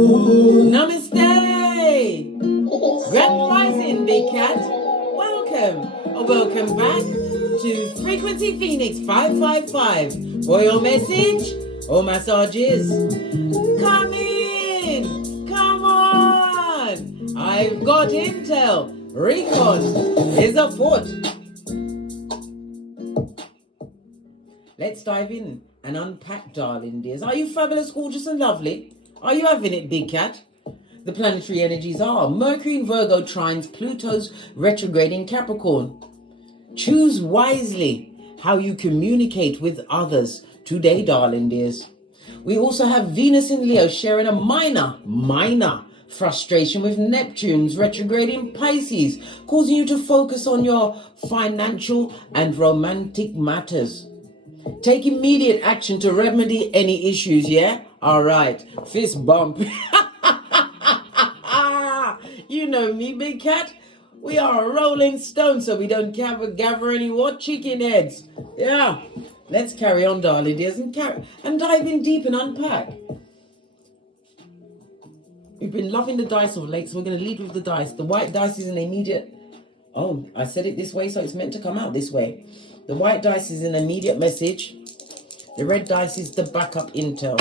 Namaste! Grand Rising, Big Cat. Welcome, or welcome back to Frequency Phoenix 555. For your message or massages, come in! Come on! I've got intel. Recon is afoot. Let's dive in and unpack, darling dears. Are you fabulous, gorgeous, and lovely? Are you having it, Big Cat? The planetary energies are Mercury in Virgo trines Pluto's retrograde in Capricorn. Choose wisely how you communicate with others today, darling dears. We also have Venus in Leo sharing a minor frustration with Neptune's retrograde in Pisces, causing you to focus on your financial and romantic matters. Take immediate action to remedy any issues, yeah? All right. Fist bump. You know me, Big Cat. We are a rolling stone, so we don't gather any what? Chicken heads. Yeah. Let's carry on, darling dears, and dive in deep and unpack. We've been loving the dice of late, so we're going to lead with the dice. The white dice is an immediate... Oh, I said it this way, so it's meant to come out this way. The white dice is an immediate message. The red dice is the backup intel.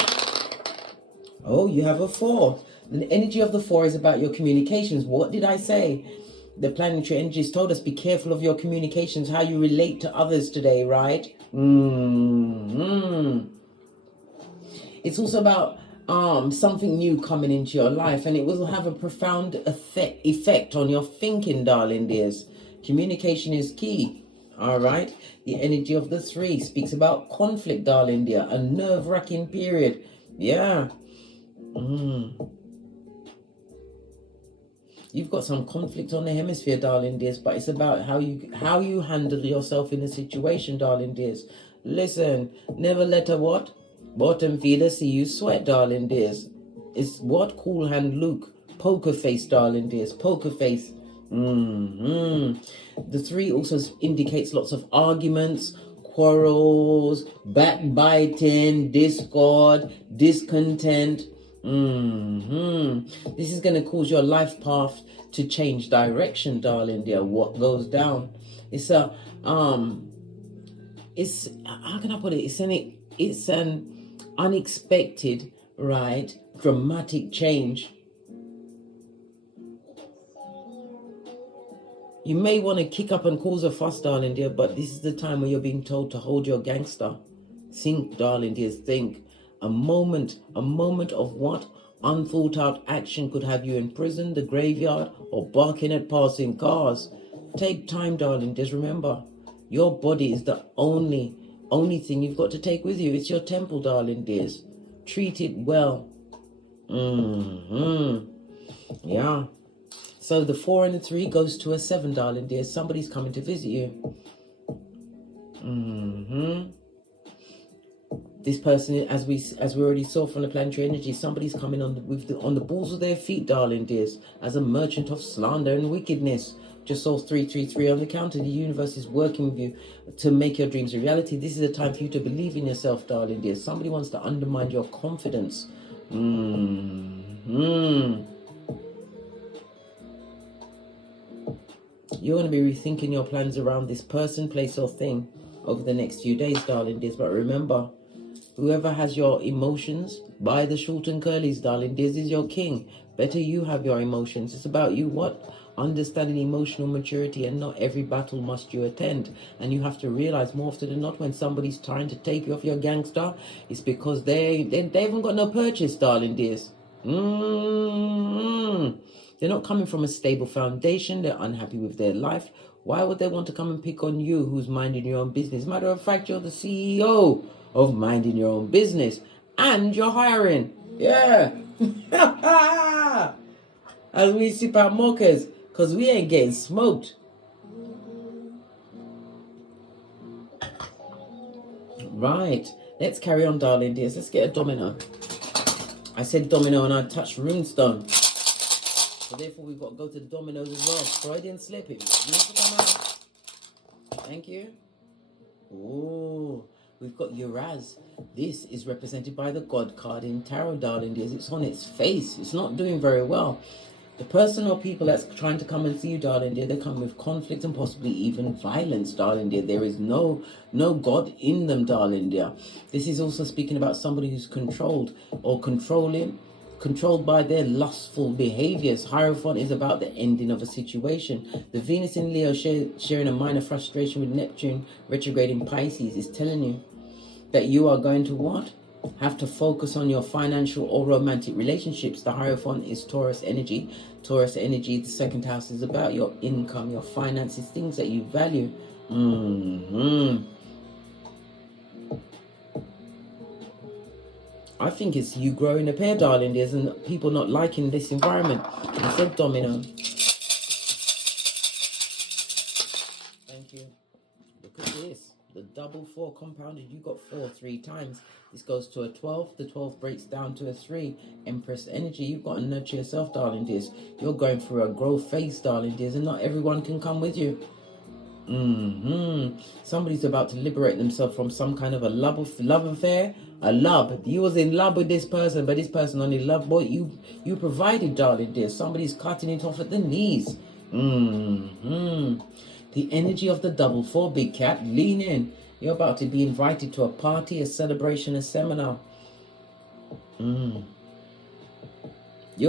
Oh, you have a 4. The energy of the 4 is about your communications. What did I say? The planetary energies told us be careful of your communications, how you relate to others today, right? It's also about something new coming into your life, and it will have a profound effect on your thinking, darling dears. Communication is key. All right. The energy of the 3 speaks about conflict, darling dear, a nerve-wracking period. Yeah. You've got some conflict on the hemisphere, darling dears, but it's about how you handle yourself in a situation, darling dears. Listen, never let a what? Bottom feeder see you sweat, darling dears. It's what? Cool hand Luke. Poker face, darling dears. Poker face. The 3 also indicates lots of arguments, quarrels, backbiting, discord, discontent. This is going to cause your life path to change direction, darling dear. What goes down? It's a it's, how can I put it? It's an unexpected, right, dramatic change. You may want to kick up and cause a fuss, darling dear, but this is the time where you're being told to hold your gangster. Think, darling dears, think. A moment of what? Unthought out action could have you in prison, the graveyard, or barking at passing cars. Take time, darling dears. Remember, your body is the only thing you've got to take with you. It's your temple, darling dears. Treat it well. Yeah. So the 4 and the 3 goes to a 7, darling dear. Somebody's coming to visit you. This person, as we already saw from the planetary energy, somebody's coming on the balls of their feet, darling dears, as a merchant of slander and wickedness. Just saw 333 on the counter. The universe is working with you to make your dreams a reality. This is a time for you to believe in yourself, darling dears. Somebody wants to undermine your confidence. You're going to be rethinking your plans around this person, place, or thing over the next few days, darling dears. But remember, whoever has your emotions, by the short and curlies, darling dears, is your king. Better you have your emotions. It's about you, what? Understanding emotional maturity, and not every battle must you attend. And you have to realize more often than not when somebody's trying to take you off your gangster, it's because they haven't got no purchase, darling dears. They're not coming from a stable foundation. They're unhappy with their life. Why would they want to come and pick on you who's minding your own business? Matter of fact, you're the CEO of minding your own business. And you're hiring. Yeah. As we sip our mockers, because we ain't getting smoked. Right. Let's carry on, darling dears. Let's get a domino. I said domino and I touched runestone. So therefore we've got to go to the dominoes as well. Freudian slip. It needs to come out. Thank you. Ooh. we've got Uraz. This is represented by the God card in tarot, darling dears. It's on its face. It's not doing very well. The person or people that's trying to come and see you, darling dear, they come with conflict and possibly even violence, darling dear. There is no God in them, darling dear. This is also speaking about somebody who's controlled or controlled by their lustful behaviors. Hierophant is about the ending of a situation. The Venus in Leo sharing a minor frustration with Neptune retrograde in Pisces is telling you that you are going to what? Have to focus on your financial or romantic relationships. The Hierophant is Taurus energy. Taurus energy, the second house, is about your income, your finances, things that you value. I think it's you growing a pair, darling. There's people not liking this environment. I said domino. Thank you. Look at this. The double 4 compounded. You got 4 3 times. This goes to a 12. The 12 breaks down to a 3. Empress energy. You've got to nurture yourself, darling dears. You're going through a growth phase, darling dears, and not everyone can come with you. Somebody's about to liberate themselves from some kind of a love affair. A love. You was in love with this person, but this person only loved what you provided, darling dear. Somebody's cutting it off at the knees. The energy of the double 4, big cat. Lean in. You're about to be invited to a party, a celebration, a seminar. You're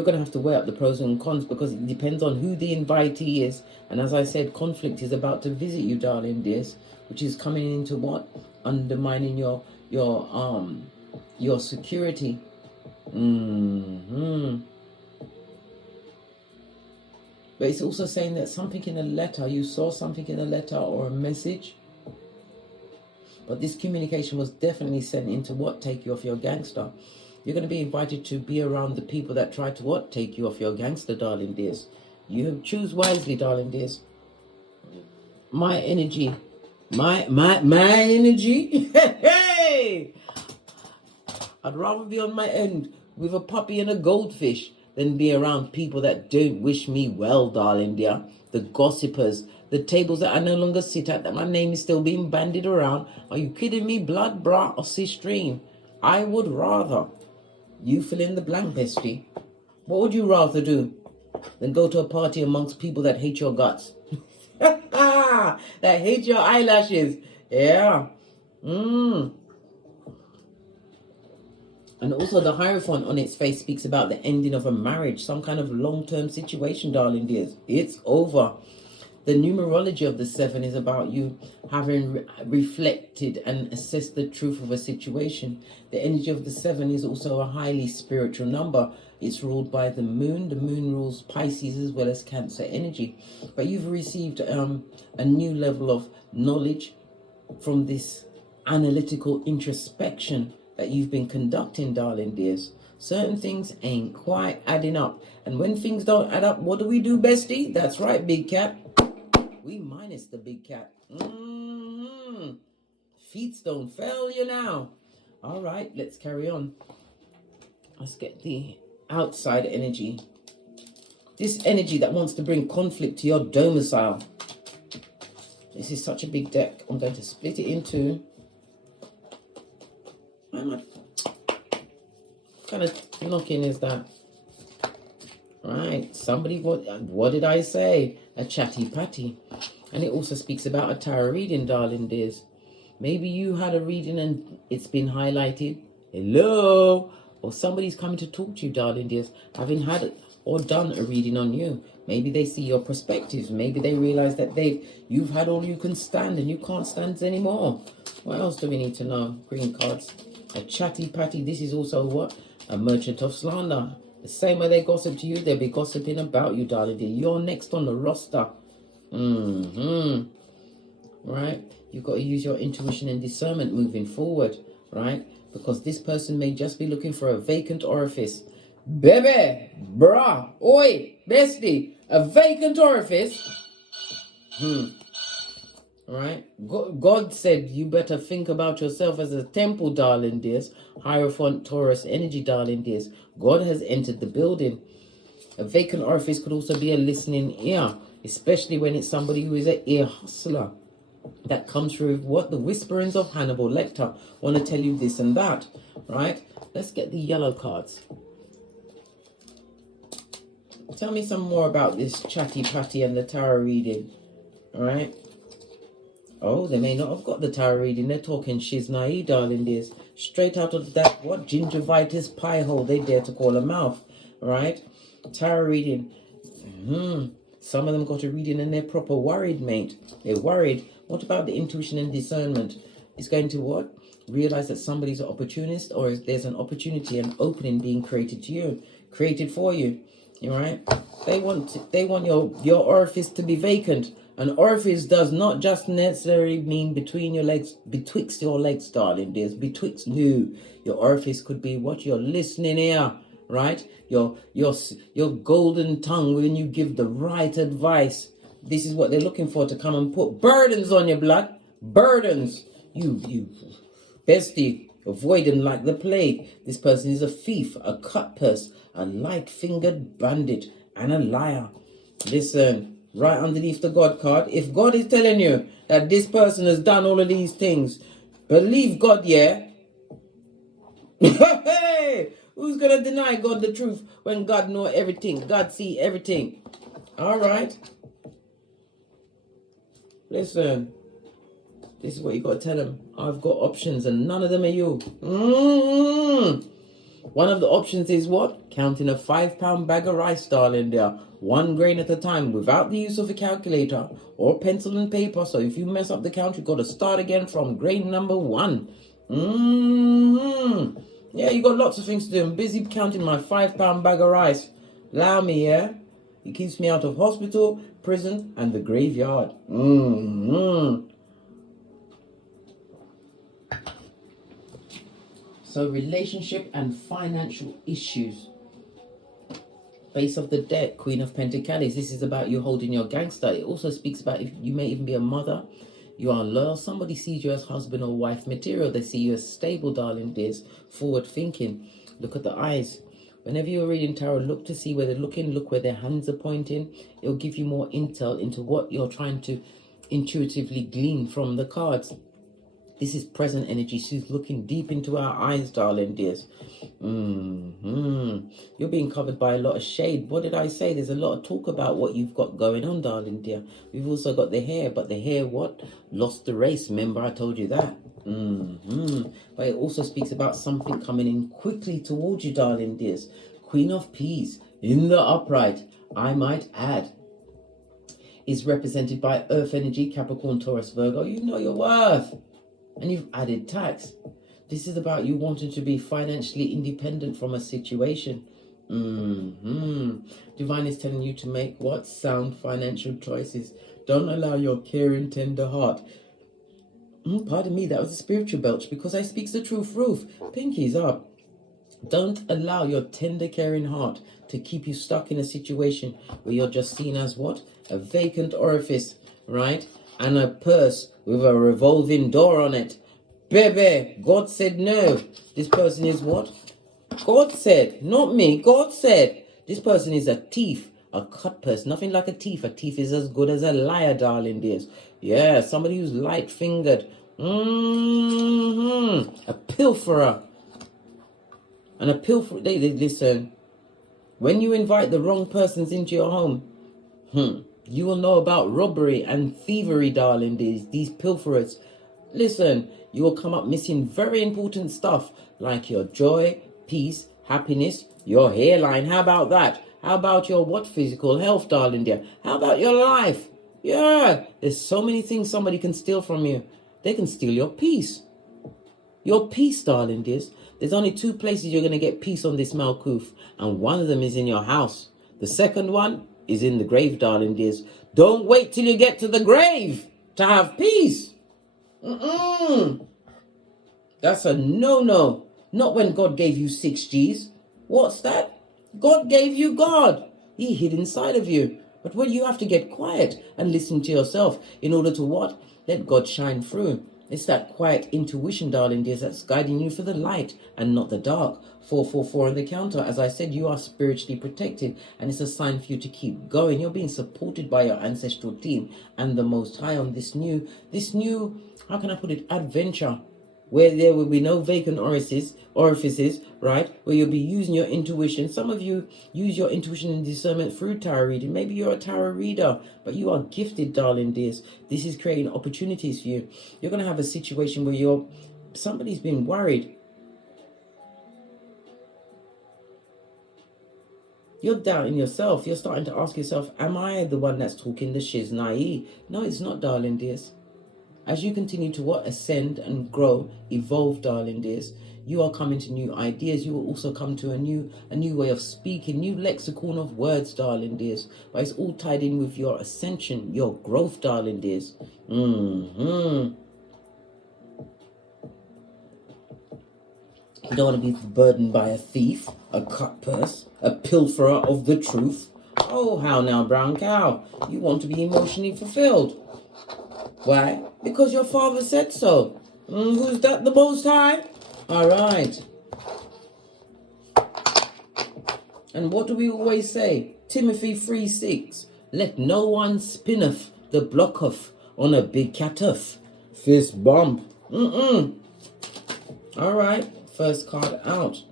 going to have to weigh up the pros and cons because it depends on who the invitee is. And as I said, conflict is about to visit you, darling dears, which is coming into what? Undermining your security. But it's also saying that something in a letter, you saw something in a letter or a message. But this communication was definitely sent into what? Take you off your gangster. You're going to be invited to be around the people that try to what? Take you off your gangster, darling dears. You choose wisely, darling dears. My energy. My energy. Hey! I'd rather be on my end with a puppy and a goldfish than be around people that don't wish me well, darling dear. The gossipers. The tables that I no longer sit at, that my name is still being bandied around. Are you kidding me? Blood, bra, or cistrine? I would rather you fill in the blank, bestie. What would you rather do than go to a party amongst people that hate your guts? That hate your eyelashes. Yeah. And also the Hierophant on its face speaks about the ending of a marriage, some kind of long-term situation, darling dears. It's over. The numerology of the 7 is about you having reflected and assessed the truth of a situation. The energy of the 7 is also a highly spiritual number. It's ruled by the moon. The moon rules Pisces as well as Cancer energy. But you've received a new level of knowledge from this analytical introspection that you've been conducting, darling dears. Certain things ain't quite adding up. And when things don't add up, what do we do, bestie? That's right, big cat. We minus the big cat. Feet don't fail you now. All right, let's carry on. Let's get the outside energy. This energy that wants to bring conflict to your domicile. This is such a big deck. I'm going to split it into... What kind of knocking is that? Right, somebody, what did I say? A chatty patty. And it also speaks about a tarot reading, darling dears. Maybe you had a reading and it's been highlighted. Hello. Or somebody's coming to talk to you, darling dears, having had or done a reading on you. Maybe they see your perspectives. Maybe they realize that you've had all you can stand and you can't stand anymore. What else do we need to know? Green cards. A chatty patty. This is also what? A merchant of slander. The same way they gossip to you, they'll be gossiping about you, darling dear. You're next on the roster. Right? You've got to use your intuition and discernment moving forward, right? Because this person may just be looking for a vacant orifice. Baby, brah, oi, bestie, a vacant orifice. Right? God said you better think about yourself as a temple, darling dears. Hierophant, Taurus energy, darling dears. God has entered the building. A vacant orifice could also be a listening ear, especially when it's somebody who is an ear hustler. that comes through what? The whisperings of Hannibal Lecter want to tell you this and that, right? Let's get the yellow cards. Tell me some more about this chatty patty and the tarot reading, all right? Oh, they may not have got the tarot reading. They're talking shiznai, darling dears. Straight out of that, what? Gingivitis pie hole they dare to call a mouth, all right? Tarot reading. Some of them got a reading and they're proper worried, mate. They're worried. What about the intuition and discernment? It's going to what? Realize that somebody's an opportunist, or there's an opportunity, an opening being created to you, created for you. All right? They want your orifice to be vacant. An orifice does not just necessarily mean between your legs, betwixt your legs, darling dears. Betwixt you. Your orifice could be what? Your listening ear, right? Your golden tongue when you give the right advice. This is what they're looking for, to come and put burdens on your blood. Burdens. You bestie, avoid them like the plague. This person is a thief, a cutpurse, a light-fingered bandit, and a liar. Listen, right underneath the God card, if God is telling you that this person has done all of these things, believe God, yeah? Hey! Who's going to deny God the truth when God knows everything? God see everything. All right. Listen, this is what you got to tell them. I've got options and none of them are you. One of the options is what? Counting a 5-pound bag of rice, darling, there. 1 grain at a time without the use of a calculator or pencil and paper. So if you mess up the count, you've got to start again from grain number 1. Yeah, you got lots of things to do. I'm busy counting my 5-pound bag of rice. Allow me, yeah? It keeps me out of hospital, prison, and the graveyard. So relationship and financial issues. Base of the deck, Queen of Pentacles. This is about you holding your gangster. It also speaks about if you may even be a mother. You are loyal. Somebody sees you as husband or wife material. They see you as stable, darling dears. Forward thinking. Look at the eyes. Whenever you're reading tarot, look to see where they're looking. Look where their hands are pointing. It'll give you more intel into what you're trying to intuitively glean from the cards. This is present energy. She's looking deep into our eyes, darling dears. You're being covered by a lot of shade. What did I say? There's a lot of talk about what you've got going on, darling dear. We've also got the hair, but the hair what? Lost the race. Remember I told you that. But it also speaks about something coming in quickly towards you, darling dears. Queen of Peas in the upright, I might add, is represented by Earth energy, Capricorn, Taurus, Virgo. You know your worth. And you've added tax. This is about you wanting to be financially independent from a situation. Divine is telling you to make what? Sound financial choices. Don't allow your caring, tender heart. Pardon me, that was a spiritual belch because I speaks the truth, Ruth. Pinkies up. Don't allow your tender, caring heart to keep you stuck in a situation where you're just seen as what? A vacant orifice, right? And a purse with a revolving door on it. Baby, God said no. This person is what? God said, not me. God said. This person is a thief, a cut purse. Nothing like a thief. A thief is as good as a liar, darling dears. Yeah, somebody who's light-fingered. A pilferer. And a pilferer, they listen. When you invite the wrong persons into your home, you will know about robbery and thievery, darling, these pilferers. Listen, you will come up missing very important stuff like your joy, peace, happiness, your hairline. How about that? How about your what? Physical health, darling dear. How about your life? Yeah, there's so many things somebody can steal from you. They can steal your peace. Your peace, darling dears. There's only 2 places you're going to get peace on this Malkuth, and one of them is in your house. The second one is in the grave, darling dears. Don't wait till you get to the grave to have peace. That's a no-no. Not when God gave you 6 G's. What's that? God gave you God. He hid inside of you. But when you have to get quiet and listen to yourself in order to what? Let God shine through. It's that quiet intuition, darling dears, that's guiding you for the light and not the dark. 444 on the counter. As I said, you are spiritually protected, and it's a sign for you to keep going. You're being supported by your ancestral team and the Most High on this new, how can I put it, adventure, where there will be no vacant orifices, right? Where you'll be using your intuition. Some of you use your intuition and discernment through tarot reading. Maybe you're a tarot reader, but you are gifted, darling dears. This is creating opportunities for you. You're going to have a situation where somebody's been worried. You're doubting yourself. You're starting to ask yourself, am I the one that's talking the shiznai? No, it's not, darling dears. As you continue to ascend and grow, evolve, darling dears, you are coming to new ideas. You will also come to a new way of speaking, new lexicon of words, darling dears. But it's all tied in with your ascension, your growth, darling dears. You don't want to be burdened by a thief, a cut purse, a pilferer of the truth. Oh, how now, brown cow? You want to be emotionally fulfilled. Why? Because your father said so. Who's that? The Most High? All right. And what do we always say? Timothy 3:6. Let no one spinneth the blocketh on a big catoff. Fist bump. All right. First card out.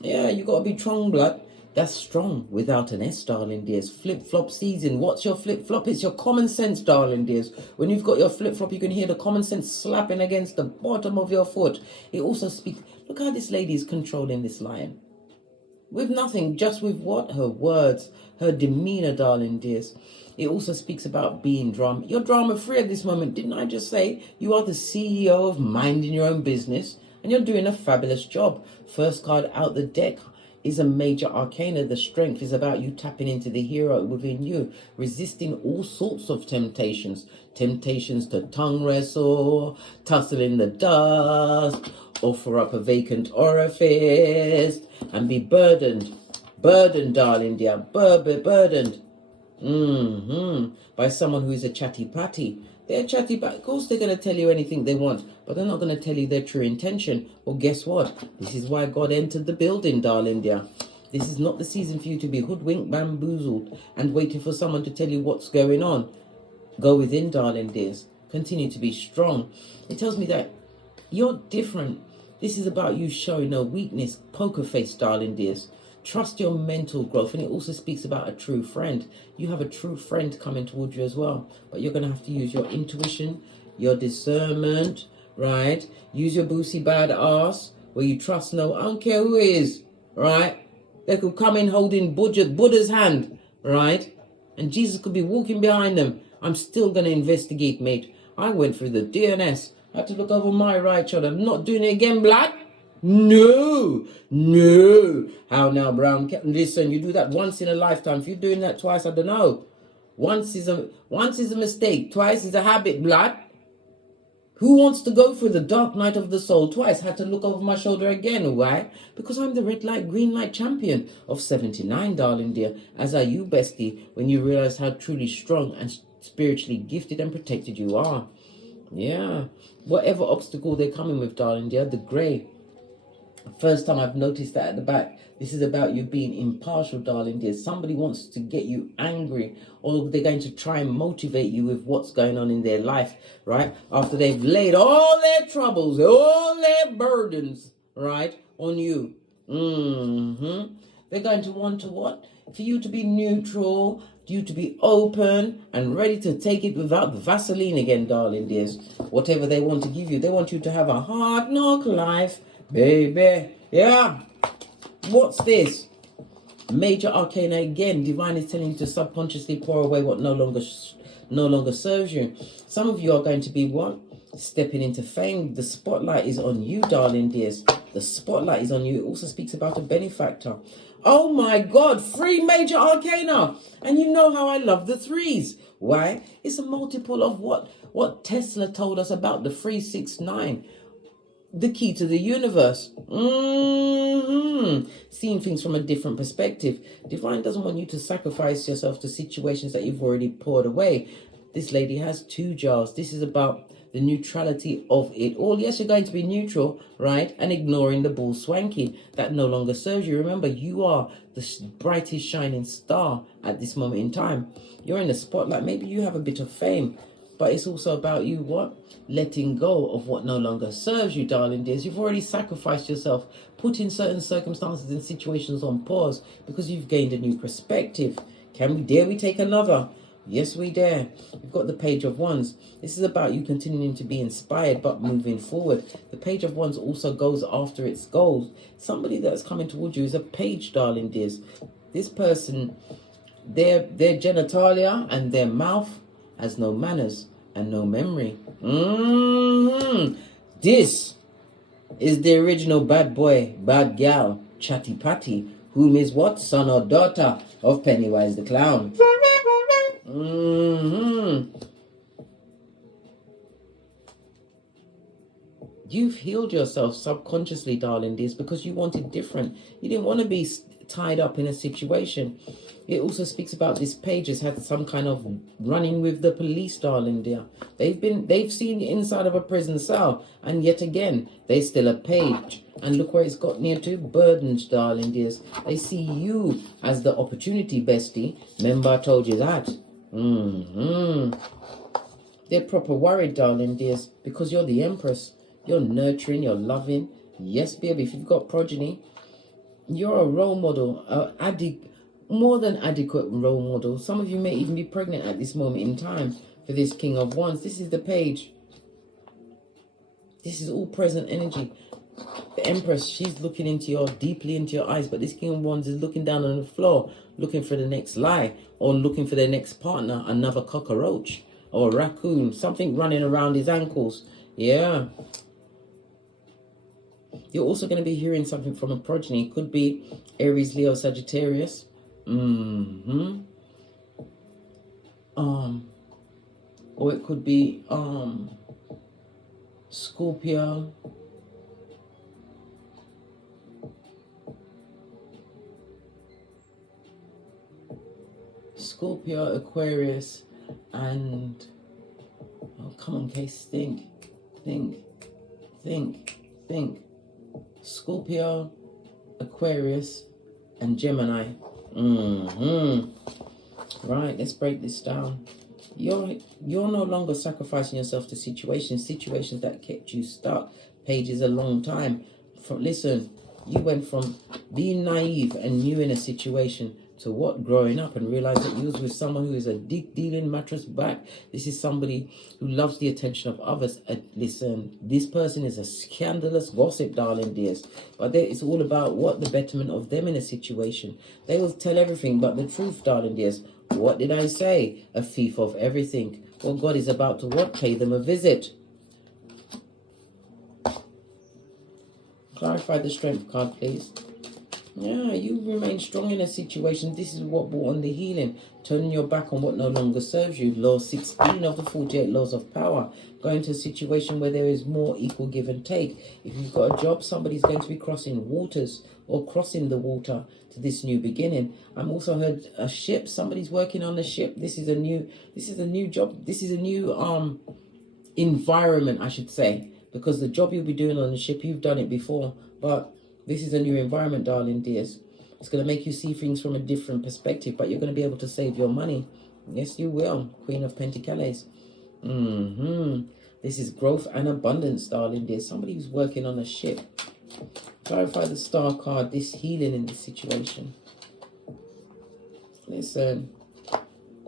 Yeah, you got to be strong, blood. That's strong without an S, darling dears. Flip-flop season. What's your flip-flop? It's your common sense, darling dears. When you've got your flip-flop, you can hear the common sense slapping against the bottom of your foot. It also speaks... Look how this lady is controlling this lion. With nothing, just with what? Her words, her demeanor, darling dears. It also speaks about being drama. You're drama-free at this moment. Didn't I just say you are the CEO of minding your own business? And you're doing a fabulous job. First card out the deck is a major arcana. The strength is about you tapping into the hero within you, resisting all sorts of temptations. Temptations to tongue wrestle, tussle in the dust, offer up a vacant orifice, and be burdened. Burdened, darling dear. Burdened. By someone who is a chatty patty. They're chatty, but of course they're going to tell you anything they want, but they're not going to tell you their true intention. Well, guess what? This is why God entered the building, darling dear. This is not the season for you to be hoodwinked, bamboozled, and waiting for someone to tell you what's going on. Go within, darling dears. Continue to be strong. It tells me that you're different. This is about you showing no weakness. Poker face, darling dears. Trust your mental growth. And it also speaks about a true friend. You have a true friend coming towards you as well. But you're going to have to use your intuition, your discernment, right? Use your boosie bad ass where you trust no, I don't care who it is, right? They could come in holding Buddha's hand, right? And Jesus could be walking behind them. I'm still going to investigate, mate. I went through the DNS. I had to look over my right shoulder. I'm not doing it again, blood. No. How now, brown? Listen, you do that once in a lifetime. If you're doing that twice, I don't know. Once is a mistake. Twice is a habit, blood. Who wants to go through the dark night of the soul twice? Had to look over my shoulder again. Why? Because I'm the red light, green light champion of 79, darling dear. As are you, bestie, when you realize how truly strong and spiritually gifted and protected you are. Yeah. Whatever obstacle they're coming with, darling dear, the grey. First time I've noticed that at the back. This is about you being impartial, darling dear. Somebody wants to get you angry, or they're going to try and motivate you with what's going on in their life, right? After they've laid all their troubles, all their burdens, right, on you. They're going to want to what? For you to be neutral, you to be open and ready to take it without the Vaseline again, darling dears. Whatever they want to give you, they want you to have a hard knock life. Baby, yeah. What's this? Major arcana again. Divine is telling you to subconsciously pour away what no longer serves you. Some of you are going to be what? Stepping into fame. The spotlight is on you, darling dears. The spotlight is on you. It also speaks about a benefactor. Oh my God, 3 major arcana. And you know how I love the 3s. Why? It's a multiple of what Tesla told us about the 369. The key to the universe. Seeing things from a different perspective. Divine doesn't want you to sacrifice yourself to situations that you've already poured away. This lady has 2 jars. This is about the neutrality of it all. Yes, you're going to be neutral, right? And ignoring the bull swanky that no longer serves you. Remember, you are the brightest shining star at this moment in time. You're in the spotlight. Maybe you have a bit of fame, but it's also about you, what? Letting go of what no longer serves you, darling dears. You've already sacrificed yourself, putting certain circumstances and situations on pause because you've gained a new perspective. Dare we take another? Yes, we dare. We've got the Page of Wands. This is about you continuing to be inspired, but moving forward. The Page of Wands also goes after its goals. Somebody that's coming towards you is a page, darling dears. This person, their genitalia and their mouth has no manners and no memory. This is the original bad boy, bad gal, chatty patty, whom is what? Son or daughter of Pennywise the Clown. You've healed yourself subconsciously, darling dears, because you wanted different. You didn't want to be tied up in a situation. It also speaks about this page has had some kind of running with the police, darling dear. They've seen the inside of a prison cell, and yet again, they're still a page. And look where it's got near to burdens, darling dears. They see you as the opportunity, bestie. Remember I told you that. They're proper worried, darling dears, because you're the Empress. You're nurturing, you're loving. Yes, baby, if you've got progeny, you're a role model, more than adequate role model. Some of you may even be pregnant at this moment in time for this King of Wands. This is the page. This is all present energy. The Empress, she's looking deeply into your eyes, but this King of Wands is looking down on the floor, looking for the next lie, or looking for their next partner, another cockroach or a raccoon, something running around his ankles. Yeah. You're also going to be hearing something from a progeny. It could be Aries, Leo, Sagittarius. Or it could be Scorpio. Scorpio, Aquarius, and oh, come on, Case, think. Scorpio, Aquarius, and Gemini. Right, let's break this down. You're no longer sacrificing yourself to situations that kept you stuck. Pages a long time. Listen, you went from being naive and new in a situation to what? Growing up and realize that you was with someone who is a dealing mattress back. This is somebody who loves the attention of others. Listen, this person is a scandalous gossip, darling dears. But it's all about what? The betterment of them in a situation. They will tell everything but the truth, darling dears. What did I say? A thief of everything. Well, God is about to what? Pay them a visit. Clarify the strength card, please. Yeah, you remain strong in a situation. This is what brought on the healing. Turning your back on what no longer serves you. Law 16 of the 48 laws of power. Going to a situation where there is more equal give and take. If you've got a job, somebody's going to be crossing waters or crossing the water to this new beginning. I'm also heard a ship. Somebody's working on a ship. This is a new job. This is a new environment, I should say. Because the job you'll be doing on the ship, you've done it before. But this is a new environment, darling dears. It's going to make you see things from a different perspective, but you're going to be able to save your money. Yes, you will. Queen of Pentacles. This is growth and abundance, darling dears. Somebody who's working on a ship. Clarify the star card. This healing in this situation. Listen,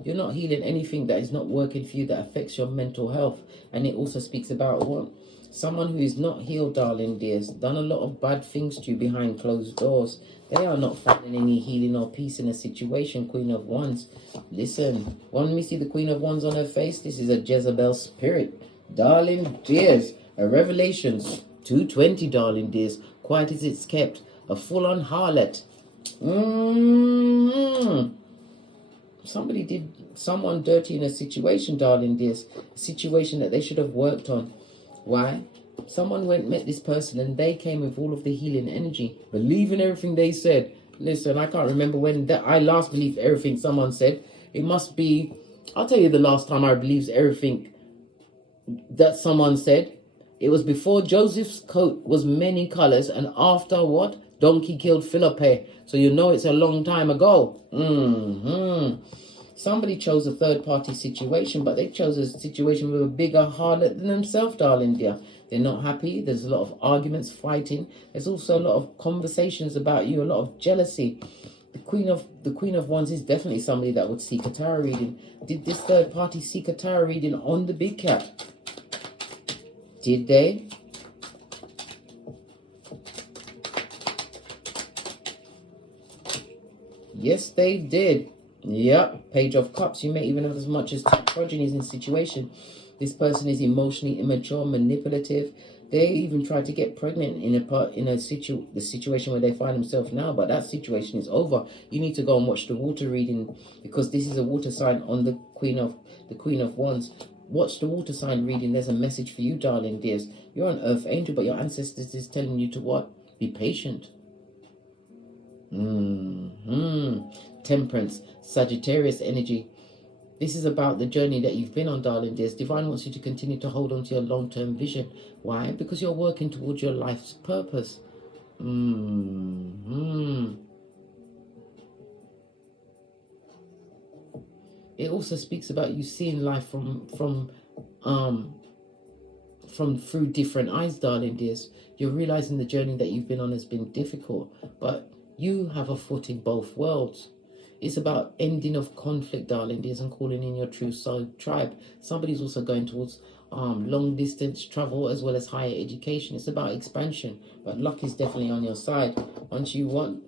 you're not healing anything that is not working for you that affects your mental health. And it also speaks about what? Someone who is not healed, darling dears, done a lot of bad things to you behind closed doors. They are not finding any healing or peace in a situation, Queen of Wands. Listen, when we see the Queen of Wands on her face, this is a Jezebel spirit. Darling dears, a Revelations 2:20, darling dears. Quiet as it's kept, a full-on harlot. Somebody did someone dirty in a situation, darling dears. A situation that they should have worked on. Why? Someone met this person and they came with all of the healing energy, believing everything they said. Listen, I can't remember when I last believed everything someone said. It must be I'll tell you the last time I believed everything that someone said. It was before Joseph's coat was many colors and after what? Donkey killed Philippe. So you know it's a long time ago. Somebody chose a third-party situation, but they chose a situation with a bigger harlot than themselves, darling dear. They're not happy. There's a lot of arguments, fighting. There's also a lot of conversations about you, a lot of jealousy. The Queen of Wands is definitely somebody that would seek a tarot reading. Did this third party seek a tarot reading on the big cat? Did they? Yes, they did. Yep, Page of Cups. You may even have as much as 2 progenies in the situation. This person is emotionally immature, manipulative. They even tried to get pregnant in the situation where they find themselves now, but that situation is over. You need to go and watch the water reading, because this is a water sign on the Queen of Wands. Watch the water sign reading. There's a message for you, darling dears. You're an earth angel, but your ancestors is telling you to what? Be patient. Temperance, Sagittarius energy. This is about the journey that you've been on, darling dears. Divine wants you to continue to hold on to your long-term vision. Why? Because you're working towards your life's purpose. It also speaks about you seeing life from through different eyes, darling dears. You're realizing the journey that you've been on has been difficult, but you have a foot in both worlds. It's about ending of conflict, darling dears, and calling in your true soul tribe. Somebody's also going towards long distance travel as well as higher education. It's about expansion, but luck is definitely on your side. Once you want,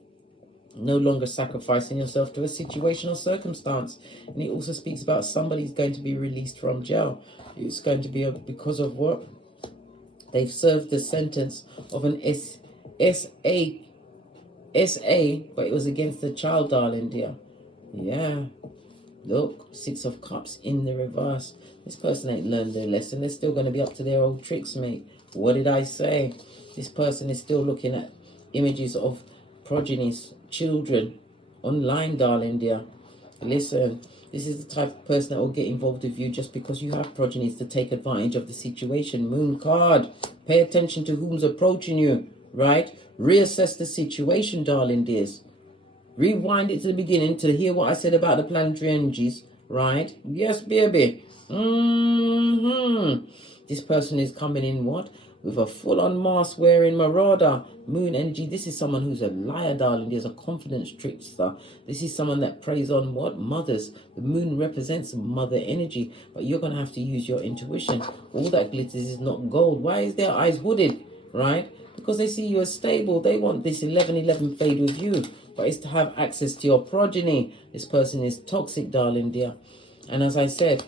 no longer sacrificing yourself to a situation or circumstance. And it also speaks about somebody's going to be released from jail. It's going to be because of what? They've served the sentence of an SA, but it was against the child, darling dear. Yeah. Look, 6 of Cups in the reverse. This person ain't learned their lesson. They're still going to be up to their old tricks, mate. What did I say? This person is still looking at images of progenies, children, online, darling dear. Listen, this is the type of person that will get involved with you just because you have progenies to take advantage of the situation. Moon card. Pay attention to who's approaching you, right? Reassess the situation, darling dears. Rewind it to the beginning to hear what I said about the planetary energies, right? Yes, baby. This person is coming in what? With a full-on mask wearing marauder. Moon energy. This is someone who's a liar, darling. There's a confidence trickster. This is someone that preys on what? Mothers. The moon represents mother energy, but you're going to have to use your intuition. All that glitters is not gold. Why is their eyes hooded, right? Because they see you as stable. They want this 11-11 fade with you. But it's to have access to your progeny. This person is toxic, darling dear. And as I said,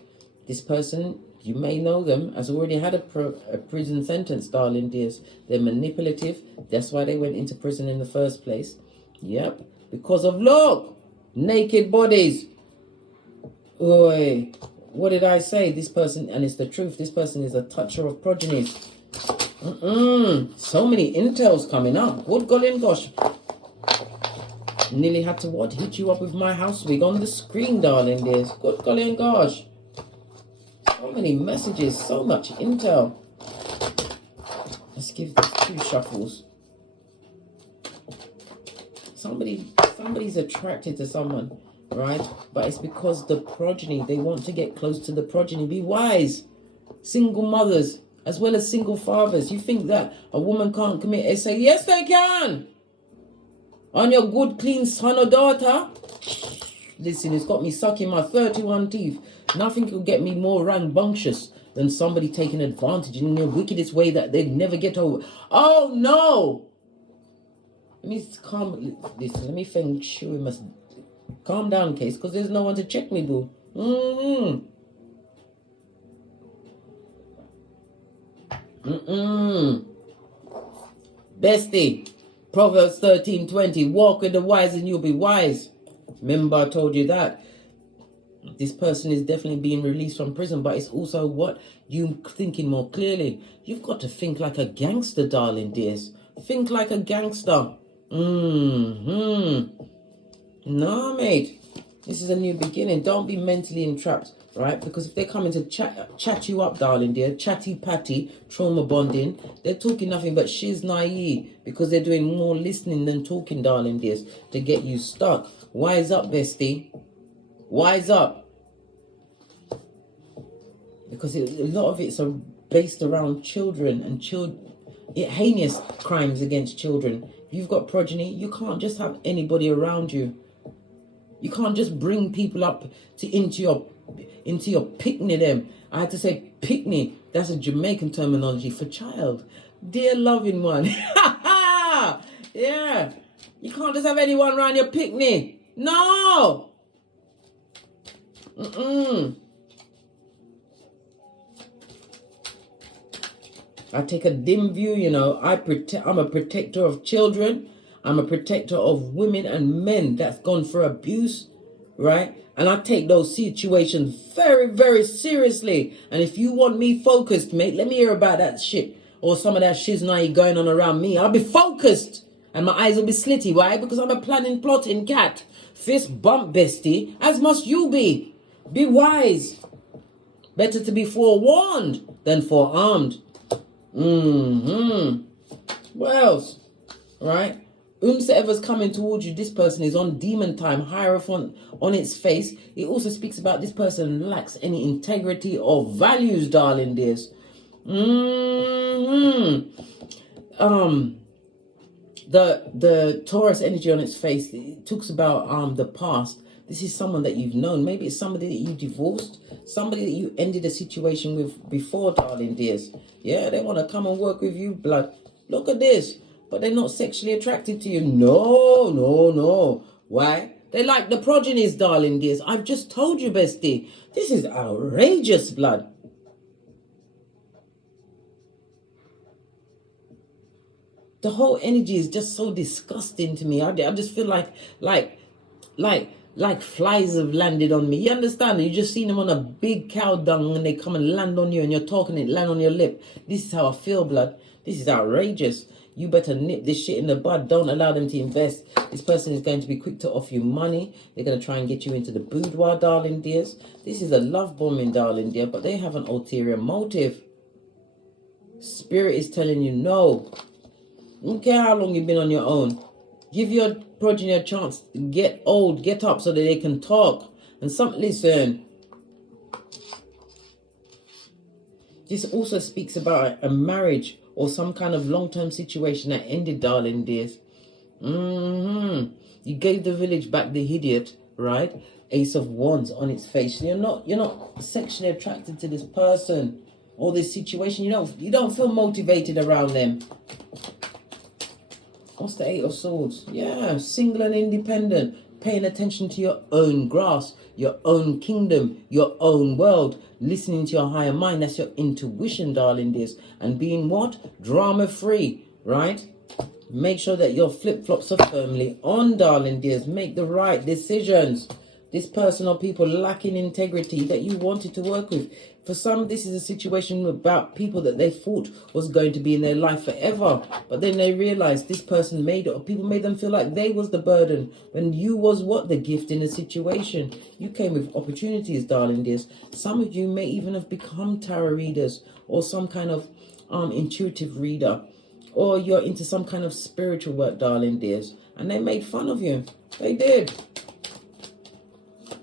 this person, you may know them, has already had a prison sentence, darling dears. They're manipulative. That's why they went into prison in the first place. Yep. Because of, look, naked bodies. Oi. What did I say? This person, and it's the truth, this person is a toucher of progenies. So many intels coming up. Good golly gosh. Nearly had to what? Hit you up with my house wig on the screen, darling dears. Good golly gosh. So many messages, so much intel. Let's give this 2 shuffles. Somebody's attracted to someone, right? But it's because the progeny, they want to get close to the progeny. Be wise. Single mothers, as well as single fathers. You think that a woman can't commit? They say, yes, they can. On your good, clean son or daughter. Listen, it's got me sucking my 31 teeth. Nothing could get me more rambunctious than somebody taking advantage in the wickedest way that they'd never get over. Oh, no. Let me calm. Listen, let me feng shui. Must calm down, case, because there's no one to check me, boo. Bestie, Proverbs 13:20. Walk with the wise and you'll be wise. Remember, I told you that. This person is definitely being released from prison, but it's also what? You thinking more clearly. You've got to think like a gangster, darling dears. Think like a gangster. No, mate. This is a new beginning. Don't be mentally entrapped, right? Because if they're coming to chat you up, darling dear, chatty patty, trauma bonding, they're talking nothing but shiz naive, because they're doing more listening than talking, darling dears, to get you stuck. Wise up, bestie. Wise up. Because a lot of it's based around children and heinous crimes against children. If you've got progeny, you can't just have anybody around you. You can't just bring people up into your picnic them. I had to say picnic. That's a Jamaican terminology for child. Dear loving one. Yeah. You can't just have anyone around your picnic. No. I take a dim view, you know. I'm a protector of children. I'm a protector of women and men that's gone for abuse, right? And I take those situations very, very seriously. And if you want me focused, mate, let me hear about that shit. Or some of that shiznai going on around me. I'll be focused. And my eyes will be slitty. Why? Because I'm a planning, plotting cat. Fist bump, bestie. As must you be. Be wise. Better to be forewarned than forearmed. What else? Right? Whomsoever's coming towards you, this person is on demon time, Hierophant on its face. It also speaks about this person lacks any integrity or values, darling dears. The Taurus energy on its face, it talks about the past. This is someone that you've known. Maybe it's somebody that you divorced, somebody that you ended a situation with before, darling dears. Yeah, they want to come and work with you, blood. Look at this. But they're not sexually attracted to you. No, no, no. Why? They like the progenies, darling dears. I've just told you, bestie. This is outrageous, blood. The whole energy is just so disgusting to me. I just feel like flies have landed on me. You understand? You just seen them on a big cow dung and they come and land on you and you're talking, it land on your lip. This is how I feel, blood. This is outrageous. You better nip this shit in the bud. Don't allow them to invest. This person is going to be quick to offer you money. They're going to try and get you into the boudoir, darling dears. This is a love bombing, darling dear, but they have an ulterior motive. Spirit is telling you no. I don't care how long you've been on your own. Give your progeny a chance to get old, get up so that they can talk. And listen. This also speaks about a marriage or some kind of long-term situation that ended, darling dears. You gave the village back the idiot, right? Ace of Wands on its face. You're not sexually attracted to this person or this situation. You don't feel motivated around them. What's the Eight of Swords? Yeah, single and independent. Paying attention to your own grass, your own kingdom, your own world. Listening to your higher mind. That's your intuition, darling dears. And being what? Drama-free, right? Make sure that your flip-flops are firmly on, darling dears. Make the right decisions. This person or people lacking integrity that you wanted to work with. For some, this is a situation about people that they thought was going to be in their life forever. But then they realized this person made it, or people made them feel like they was the burden when you was what? The gift in the situation. You came with opportunities, darling dears. Some of you may even have become tarot readers or some kind of intuitive reader. Or you're into some kind of spiritual work, darling dears. And they made fun of you. They did.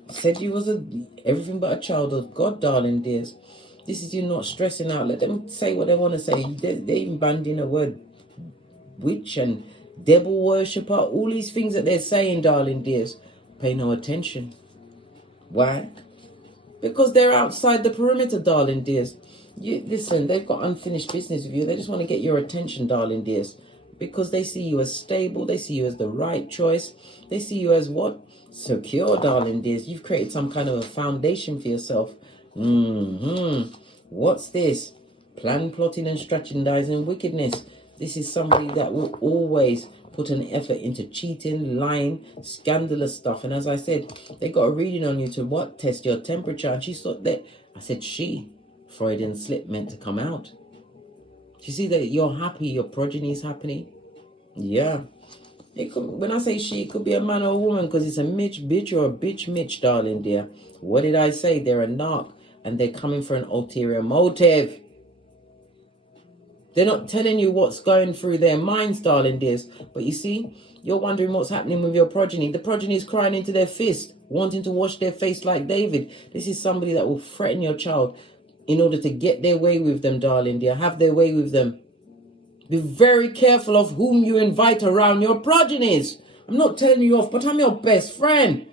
Said you was everything but a child of God, darling dears. This is you not stressing out. Let them say what they want to say. They even banned in a word witch and devil worshipper. All these things that they're saying, darling dears. Pay no attention. Why? Because they're outside the perimeter, darling dears. Listen, they've got unfinished business with you. They just want to get your attention, darling dears. Because they see you as stable. They see you as the right choice. They see you as what? Secure, darling dears. You've created some kind of a foundation for yourself. What's this? Plan, plotting and strategizing wickedness. This is somebody that will always put an effort into cheating, lying, scandalous stuff. And as I said, they got a reading on you to what? Test your temperature. And she thought that, I said Freudian slip meant to come out. Do you see that you're happy, your progeny is happening? Yeah. It could, when I say she, it could be a man or a woman, because it's a Mitch bitch or a bitch Mitch, darling dear. What did I say? They're a narc, and they're coming for an ulterior motive. They're not telling you what's going through their minds, darling dears. But you see, you're wondering what's happening with your progeny. The progeny is crying into their fist, wanting to wash their face like David. This is somebody that will threaten your child in order to get their way with them, darling dear. Have their way with them. Be very careful of whom you invite around your progenies. I'm not telling you off, but I'm your best friend.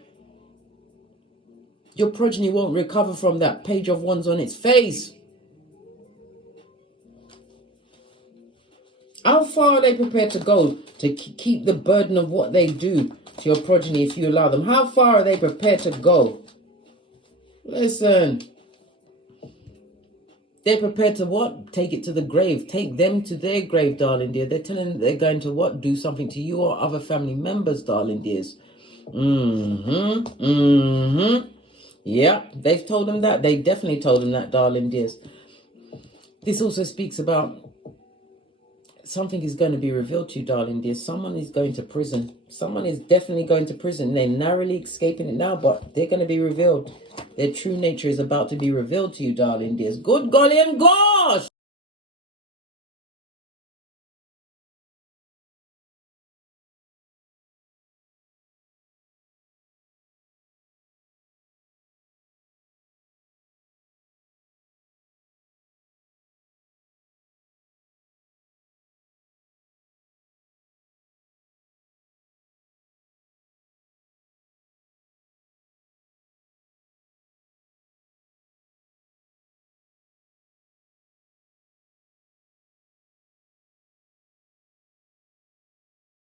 Your progeny won't recover from that page of wands on its face. How far are they prepared to go to keep the burden of what they do to your progeny if you allow them? How far are they prepared to go? Listen. They're prepared to what? Take it to the grave. Take them to their grave, darling dear. They're telling them they're going to what? Do something to you or other family members, darling dears. Yeah, they've told them that. They definitely told them that, darling dears. This also speaks about something is going to be revealed to you, darling dear. Someone is going to prison. Someone is definitely going to prison. They're narrowly escaping it now, but they're going to be revealed. Their true nature is about to be revealed to you, darling dears. Good golly and gosh!